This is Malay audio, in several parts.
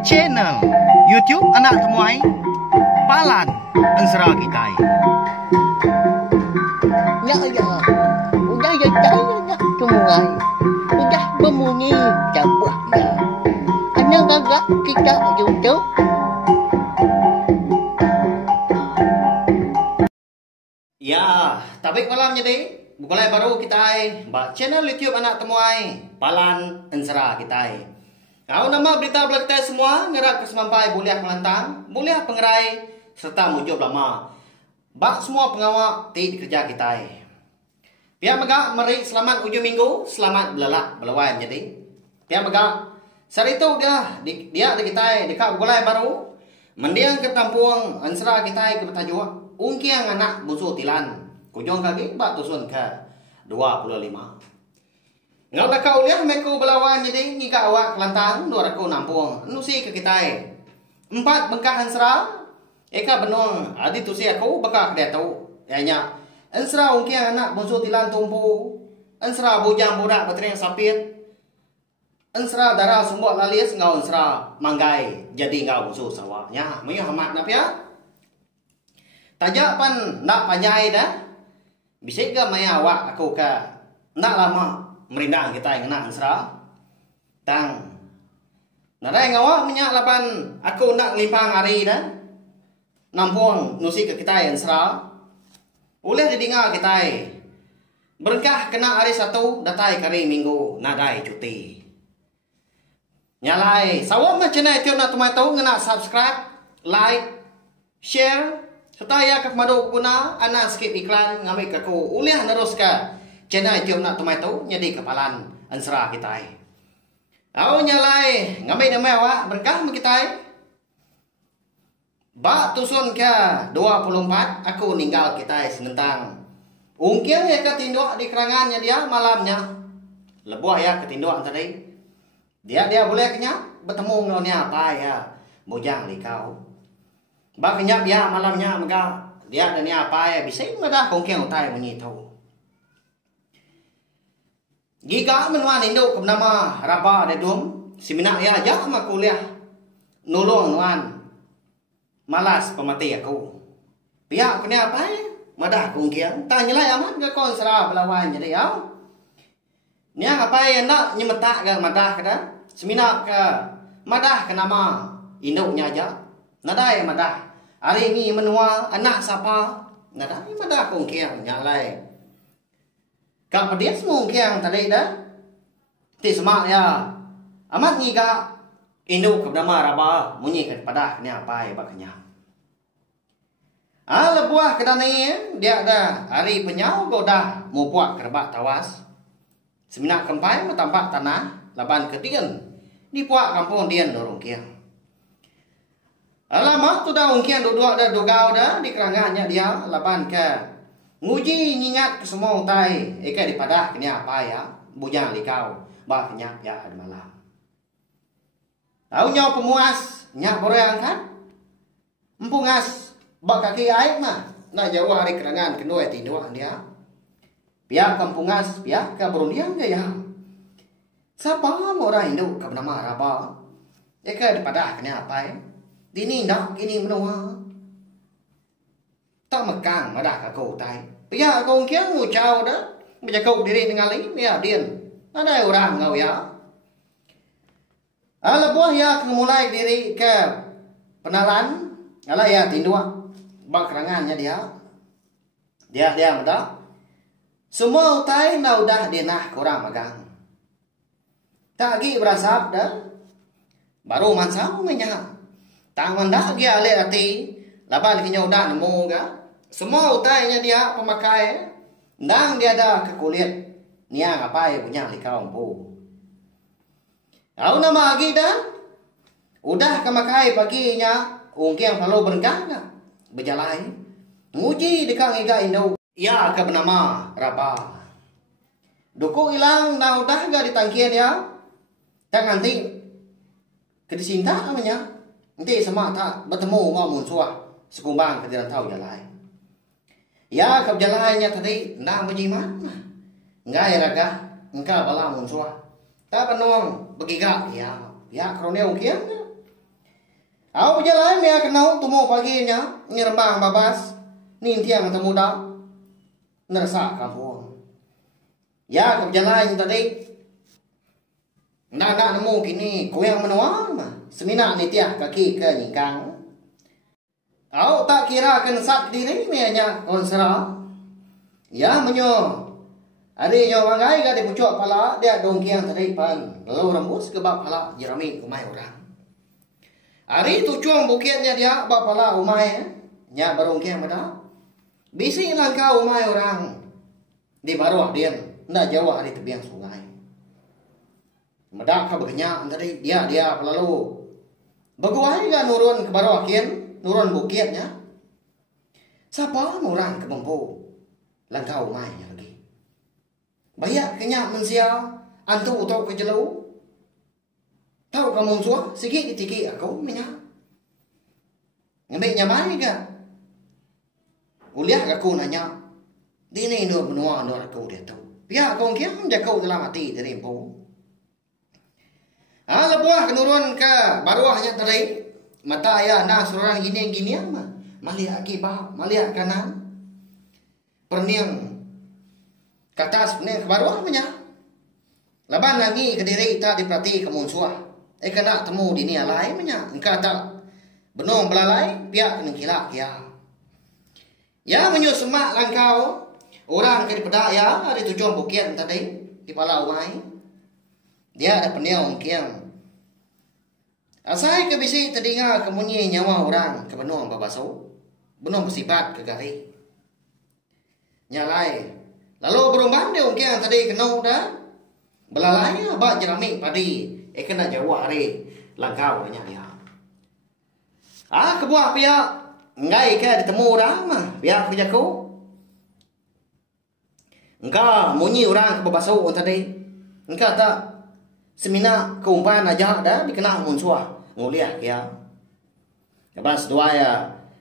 Channel YouTube Anak Temuai Palan Ensera Kitai. Ya ya, udah ya Anak Temuai, udah berbunyi cabutnya. Anak gagak kita YouTube. Ya, tabik malam jadi bukulai baru kita mbak channel YouTube Anak Temuai Palan Ensera Kitai. Kau nama berita belak kita semua ngerak kesemampai boleh melantang, boleh pengerai serta mujub lama. Bak semua pengawak ti kerja kita. Pihak megak meri selamat ujung minggu, selamat belalak belawai jadi. Pihak megak sari itu dia di kita di kau bukulai baru mendiang ke tampung Ensera kita ke bertajuk Ungkiang Anak Busu Tilan. Kujong kaki bak tusun ke 25. Ngau dah kau lihat meku belawan jadi ngika awak kelantang 200 nampung nusi ke kita. 4 bengkah Ensera eka benung adi tusi aku bakak dia tahu. Yanya Ensera ungkiang anak Busu Tilan tumpu. Ensera bujang budak batering sapit. Ensera darah sumbok lalis ngau Ensera manggai jadi ngau busu sawahnya. Muyu hamat nap ya. Tajak pan nak panjai dah. Bisik ke maya awak aku ke nak lama merindang kita yang nak Ensera. Tang. Nadai ngawak minyak lapan aku nak limpang hari dah. Nampung nusi ke kita Ensera. Boleh didengar kita. Berkah kena hari 1 datai kari minggu nadai cuti. Nyalai sawak mah channel YouTube Nak Temuai tahu ngena subscribe, like, share serta ya ke madu guna anak skip iklan ngambil ke ku uliah nerus ke channel YouTube Nak Temuai tahu jadi kepalan Ensera kita. Au nyalai ngambil nama awak berkah kita. Bak tusun ke 24 aku ninggal kita senentang. Ungkiang ya ketinduk di kerangannya dia malamnya. Lebuah ya ketinduk tadi. Dia boleh kenyak bertemu ngelonnya apa ya bujang di kau. Bak kenyak dia malamnya mega dia dan apa ya bisa madah kongkiang utai menyitau. Giga menuan induk bernama Raba Dedum seminak ya aja sama kuliah nulung nuan malas pemati aku. Pihak kena apa ya madah kongkiang tanyalai amat ke kon Ensera belawan jadi ya. Nia apa yang nak nyemetak ke madah ke dah? Seminak ke madah ke nama induknya aja. Nadai madah. Hari ini menua anak siapa? Nadai madah kongkiang nyalai. Kak pedias mungkiang tadi dah. Ti semak ya. Amat ni kak induk ke bernama Raba munyi ke padah ni apa ya baknya. Lebuah ke dani dia ada hari penyau godah mau buat kerbak tawas. Seminak kempai metampak tanah laban ketian di puak kampung dian dorong kiang. Alamak tu dah ungkian duduk dah dugau dah di kerangannya dia laban ke nguji nyingat ke semua utai eka di padah kini apa ya bujang likau bah kenyak ya ada malam. Tahu nyau pemuas nyak boleh angkat empungas bak kaki air mah nak jauh hari kerangan kedua tidur dia. Pihak kampungas, pihak ke berundian ke ya. Siapa orang induk ke bernama Raba? Eka dipadah kena apa ya? Dini nak ini menua. Tak mekang madah ke kau tay. Pihak kau kian ngucau dah. Baca kau diri dengan lain ya dian. Ada orang ngau ya. Lebuah ya mulai diri ke penalan. Ala ya tindua. Bak kerangannya dia. Dia madah. Semua utai na udah dinah kurang magang. Tak lagi berasap dah. Baru mansau menyak. Tak mandak dia alih hati. Laban kinya udah nemu ga. Semua utainya dia pemakai. Ndang dia ada ke kulit. Niang apa ya punya likau empu. Tahu nama lagi dah. Udah kemakai paginya. Ungkiang perlu berengkang ga. Berjalai. Nguji dekang iga indau. Ya ke bernama Raba. Duku hilang na udah gak ditangkian ya. Tak nanti kedisinta namanya. Nanti sama tak bertemu mau munsuah sekumbang ke tahu jalai. Ya ke jalainya tadi nak berjimat. Enggak ya raga. Engkau bala munsuah. ta panuang begiga ya krone ungkian au jalan ya kenau tumo paginya ngirbang babas nin tiang temu da nersa kampung ya kejalan tadi nak nemu kini koyang menuang mah semina ni tiah kaki ke nyingkang au tak kira kan sat diri me nya konsera ya menyo ade nyo wangai ga de pucuk pala dia dongkiang tadi pan lalu rembus ke bab pala jerami umai orang hari tu cuang bukitnya dia bab pala umai nya barongkiang mada bisi langkah umai orang di baruah dia ndak jauh hari tebiang sungai medak ka begenya tadi dia lalu baguai ga nurun ke baruah kien nurun bukitnya siapa orang ke bempu langkah umai lagi bayak kenya mensia antu utau ke jelau tahu kamu suah sikit ditiki aku minya ngambil nyamai ga uliah aku nanya dini nur menua nur aku dia tahu pihak kong kiam jakau dalam hati dari empu lebuah kenurun ke baruahnya tadi mata ayah nah seorang gini mah maliak kibah maliak kanan perniang katas perniang ke baruah punya laban lagi ke diri tak diperhati kemun suah kena temu dini alai punya engkau tak benong belalai pihak nengkilak ya menyusemak langkau orang ke dipedak ya ada tujuan bukit tadi di pala umai dia ada perniang kiam asai ke bisi terdinga kemunyi nyawa orang ke benong babaso benong bersifat ke gari nyalai lalu berumban dia ungkian tadi kena dah belalai abak jerami padi kena jawab hari langkau nya dia kebuah pihak ngai ke ditemu dah mah pihak pujaku engkau munyi orang ke babaso tadi engkau tak semina keumpan aja dah dikenal munsua nguliah ya bas dua ya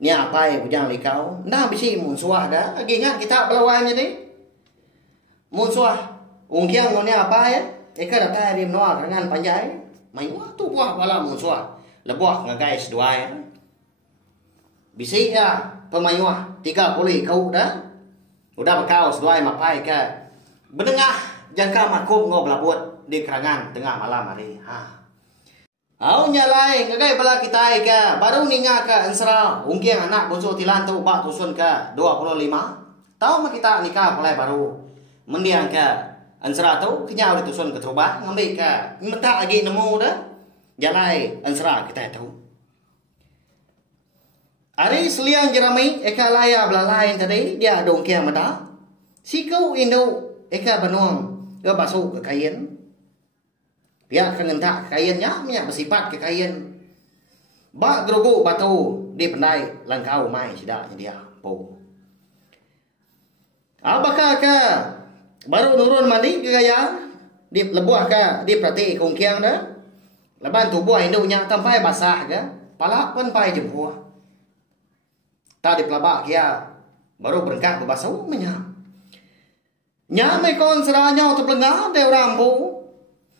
ni apa ya bujang likau dah bisi munsua dah lagi ingat kita belawanya ni munsua ungkiang ni apa ya eka datang di noa dengan panjai mai tu buah bala munsua lebuah ngagais dua ya bisi ya pemayuah 30 kau dah udah bekau seduai mapai ke bedengah jangka makum ngob labut di kerangan tengah malam hari au nyalai ngagai bala kita ke baru ninga ke ensra ungkiang anak bonso tilan tu bak tusun ke 25 tahu mah kita nikah mulai baru mendiang ke ensra tu kenyau ditusun ke trubah ngambil ke mentak lagi nemu dah jalai ensra kita tahu hari seliang jerami eka laya belalai tadi dia dongkiang mata sikau indo eka benuang ke basuk ke kain pihak kengentak kainnya minyak bersifat ke kain bak gerugu batu di pendai langkau mai sidaknya dia po abakah ke baru nurun mandi ke gaya di lebuah ke di prati kongkiang dah leban tubuh indunya sampai basah ke pala pun pai jempua tak di pelabak ya baru berengkak berbasuh minyak nyamai kon seranya untuk pelengah de orang bu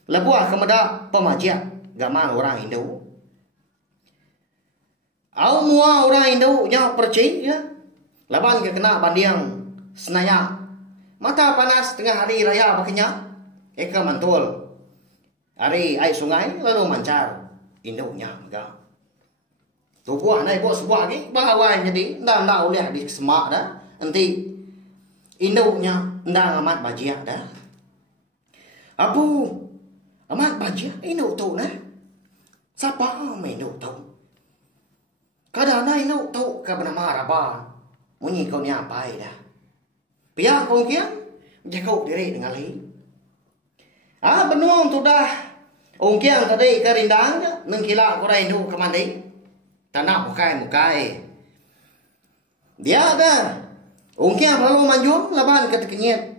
lebuah kemedak pemajian gaman orang Hindu au mua orang Hindu nya perci ya laban ke kena bandiang senaya mata panas tengah hari raya baknya eka mantul hari air sungai lalu mancar Hindu nya ga tu buah nai buah sebuah ni bahawai jadi ndak oleh di semak dah nanti Hindu nya ndak amat bajiak dah abu amat bajiak Hindu tu nah siapa Hindu tu kadang Hindu tu ke bernama Rabban munyi kau ni apa dah pihak kau kian jago diri dengan li benuang tu dah ongkiang tadi kerindang nengkila kau Hindu ke mandi tanah mukai dia ada ongkiang lalu manjun laban ketekinyet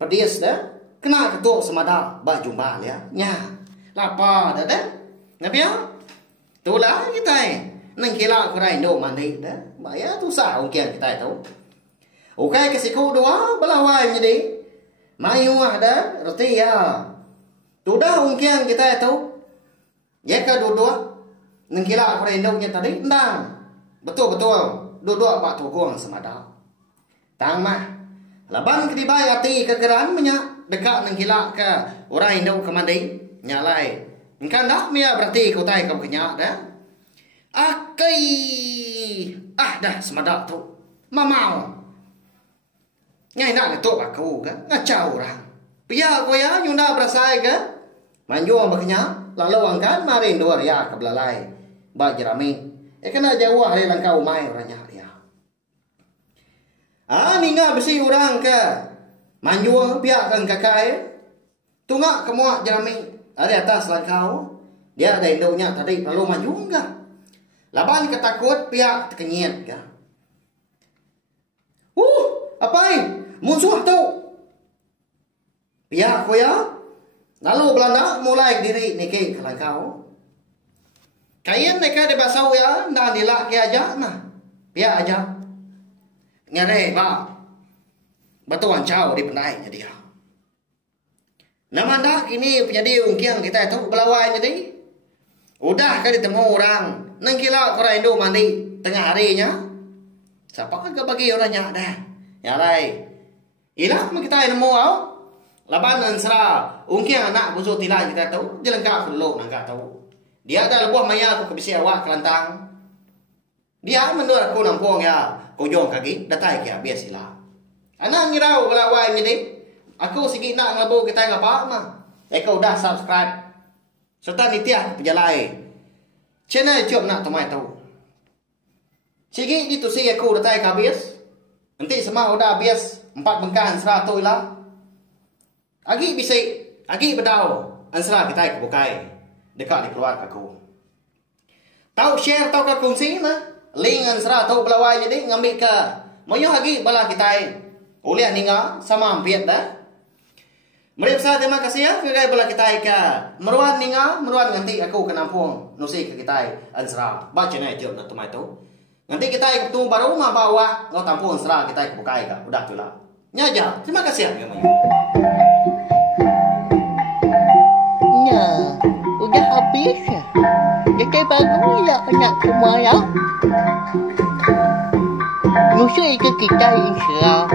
pedis dah kena ketuk semada bah jumpa ya nya lapa dah ngapia tulah kita nang kila kurai ndo mandi dah baya tu sah ongkiang kita tahu okai ke siku dua belawai jadi mayu ada roti ya Sudah mungkin kita tahu. Ya ke dua-dua. Nengkila aku induknya tadi. Tang. Betul-betul. Dua-dua Pak Tukung semada. Tang mah. Laban kedibai hati kegeran menyak. Dekat nengkila ke orang induk kemandi. Nyalai. Engkau tak mia berarti kau tay kau kenyak dah. Akai. Dah semada tu. Mamau. Ngai nak ketuk aku kan. Ngacau orang. Pia kau ya nyunda berasai kan. Manjuang berkenyak. Lalu angkat marin dua ya ke belalai. Bak jerami. Kena jauh hari langkau mai orangnya dia. Ninga besi orang ke. Manjuang pihak kan kakai. Tungak kemuak jerami. Ada atas langkau. Dia ada induknya tadi lalu maju enggak. Laban ketakut pihak kenyit kan. Apa ini? Musuh tu. Pihak ko ya. Lalu Belanda mulai diri niki kalau kau. Kain mereka di basau ya, dah dilak ke aja nah. Pihak aja. Ngare ba. Batuan cau di pendai jadi. Nama dak ini menjadi ungkiang kita itu belawai jadi. Udah kan ditemu orang. Nang kila orang Indo mandi tengah harinya. Siapa ke bagi orangnya dah. Ya lai. Ilah kita nemu au. Laban ansra ungkiang anak busuk tila kita tahu. Jalan kak dulu nangka tahu. Dia ada lebuah maya aku kebisi awak kelantang. Dia menurut aku nampung ya. Kujong kaki datai kia biasilah. Anak ngirau belawai jadi. Aku sikit nak ngelabu kita ngapa mah. Eko udah subscribe. Serta nitiah penjalai. Channel jom nak temai tahu. Sikit gitu sih aku datai habis. Nanti semua udah habis 4 bengkan serah tu lah. Agi bisik, agi bedau, ansra kita kebukai dekat di keluarga aku. Tahu share, tahu ke kongsi mah, link ansra tahu belawai jadi ngambil ke, moyo agi bala kita. Oleh ninga sama ampiat dah. Mari saya terima kasih ya kegai bala kita ke, meruan ninga, meruan nanti aku ke nampung nusi ke kita ansra. Baca nih jom nak tumai tu. Nanti kita ketemu baru mah bawa ngau tampung ansra kita kebukai ke, udah tu lah. Nyaja, terima kasih ya. Udah habis ya. Jadi bagus lah anak semua ya. Musuh itu kita insya